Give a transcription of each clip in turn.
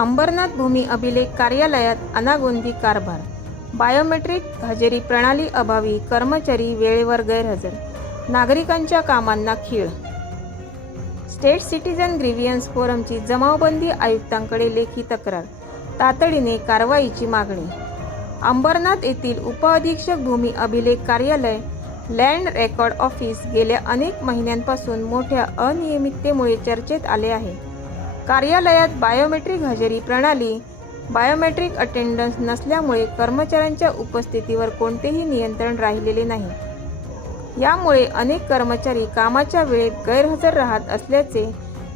अंबरनाथ भूमी अभिलेख कार्यालयात अनागोंदी कारभार. बायोमेट्रिक हजेरी प्रणाली अभावी कर्मचारी वेळेवर गैरहजर. नागरिकांच्या कामांना खीळ. स्टेट सिटीजन ग्रिव्हियन्स फोरमची जमावबंदी आयुक्तांकडे लेखी तक्रार. तातडीने कारवाईची मागणी. अंबरनाथ येथील उपअधीक्षक भूमी अभिलेख कार्यालय लँड रेकॉर्ड ऑफिस गेल्या अनेक महिन्यांपासून मोठ्या अनियमिततेमुळे चर्चेत आले आहे. कार्यालयात बायोमेट्रिक हजेरी प्रणाली बायोमेट्रिक अटेंडन्स नसल्यामुळे कर्मचाऱ्यांच्या उपस्थितीवर कोणतेही नियंत्रण राहिलेले नाही. यामुळे अनेक कर्मचारी कामाच्या वेळेत गैरहजर राहत असल्याचे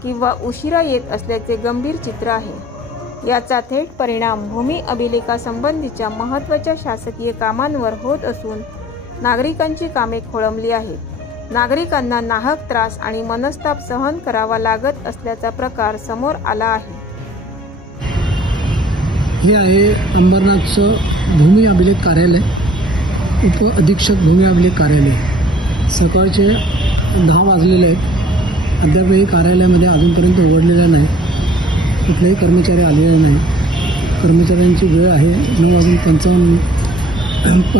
किंवा उशिरा येत असल्याचे गंभीर चित्र आहे. याचा थेट परिणाम भूमी अभिलेखासंबंधीच्या महत्त्वाच्या शासकीय कामांवर होत असून नागरिकांची कामे खोळंबली आहेत. नागरिकांना नाहक त्रास आणि मनस्ताप सहन करावा लागत असल्याचा प्रकार समोर आला आहे. हे आहे अंबरनाथचं भूमी अभिलेख कार्यालय उप अधीक्षक भूमी अभिलेख कार्यालय. सकाळचे दहा वाजलेले आहेत. अद्यापही कार्यालयामध्ये अजूनपर्यंत उघडलेलं नाही. कुठलेही कर्मचारी आलेले नाही. कर्मचाऱ्यांची वेळ आहे नऊ वाजून पंचावन्न प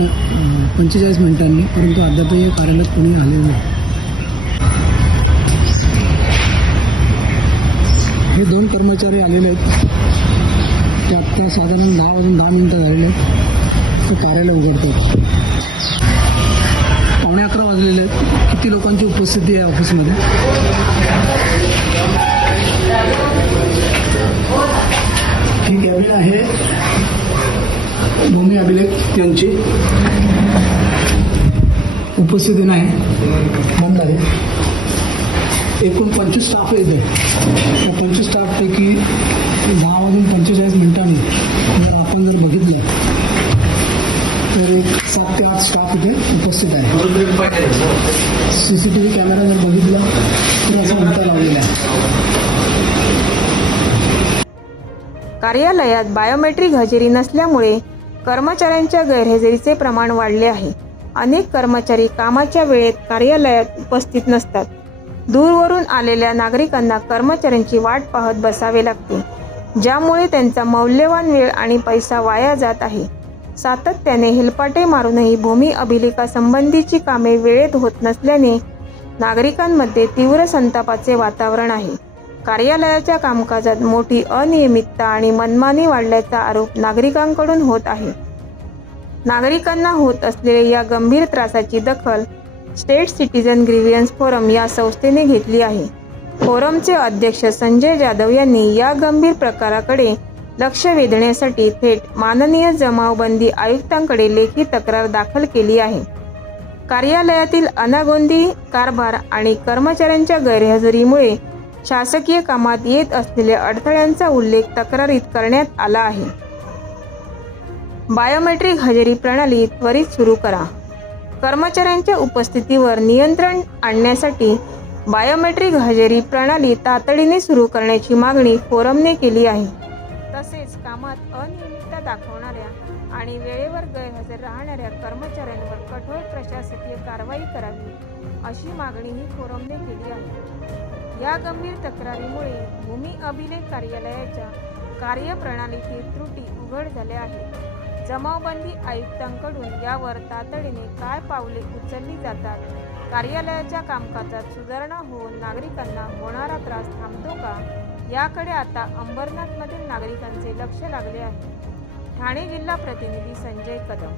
पंचेचाळीस मिनिटांनी परंतु अद्यापही या कार्यालयात कोणी आलेलं नाही. हे दोन कर्मचारी आलेले आहेत. ते आत्ता साधारण दहा वाजून दहा मिनटं झालेले आहेत. ते कार्यालय उघडतात पावणे अकरा वाजलेले आहेत. किती लोकांची उपस्थिती आहे ऑफिसमध्ये? ही गॅलरी आहे. भूमी अभिलेख यांची उपस्थिती नाही. बंद आहे एकूण पंचवीस स्टाफ आहे इथे. त्या पंचवीस स्टाफपैकी दहा वाजून पंचेचाळीस मिनिटांनी जर आपण जर बघितलं तर एक सात ते आठ स्टाफ इथे उपस्थित आहे C C T V camera जर बघितला तर असा उलटा लावलेला आहे. कार्यालयात बायोमेट्रिक हजेरी नसल्यामुळे कर्मचाऱ्यांच्या गैरहजेरीचे प्रमाण वाढले आहे. अनेक कर्मचारी कामाच्या वेळेत कार्यालयात उपस्थित नसतात. दूरवरून आलेल्या नागरिकांना कर्मचाऱ्यांची वाट पाहत बसावे लागते ज्यामुळे त्यांचा मौल्यवान वेळ आणि पैसा वाया जात आहे. सातत्याने हेलपाटे मारूनही भूमी अभिलेखासंबंधीची कामे वेळेत होत नसल्याने नागरिकांमध्ये तीव्र संतापाचे वातावरण आहे. कार्यालयाच्या कामकाजात मोठी अनियमितता आणि मनमानी वाढल्याचा आरोप नागरिकांकडून होत आहे. नागरिकांना होत असलेल्या या गंभीर त्रासाची दखल स्टेट सिटीजन ग्रिव्हियन्स फोरम या संस्थेने घेतली आहे. फोरमचे अध्यक्ष संजय जाधव यांनी या गंभीर प्रकाराकडे लक्ष वेधण्यासाठी थेट माननीय जमावबंदी आयुक्तांकडे लेखी तक्रार दाखल केली आहे. कार्यालयातील अनागोंदी कारभार आणि कर्मचाऱ्यांच्या गैरहजेरीमुळे शासकीय कामात येत असलेल्या अडथळ्यांचा उल्लेख तक्रारीत करण्यात आला आहे. बायोमेट्रिक हजेरी प्रणाली त्वरित सुरू करा. कर्मचाऱ्यांच्या उपस्थितीवर नियंत्रण आणण्यासाठी बायोमेट्रिक हजेरी प्रणाली तातडीने सुरू करण्याची मागणी फोरमने केली आहे. तसेच कामात अनियमितता दाखवणाऱ्या आणि वेळेवर गैरहजर राहणाऱ्या कर्मचाऱ्यांवर कठोर प्रशासकीय कारवाई करावी अशी मागणीही फोरमने केली आहे. या गंभीर तक्रारीमुळे भूमी अभिलेख कार्यालयाच्या कार्यप्रणालीतील त्रुटी उघड झाल्या आहेत. जमावबंदी आयुक्तांकडून यावर तातडीने काय पावले उचलली जातात? कार्यालयाच्या कामकाजात सुधारणा होऊन नागरिकांना होणारा त्रास थांबतो का? याकडे आता अंबरनाथमधील नागरिकांचे लक्ष लागले आहे. ठाणे जिल्हा प्रतिनिधी संजय कदम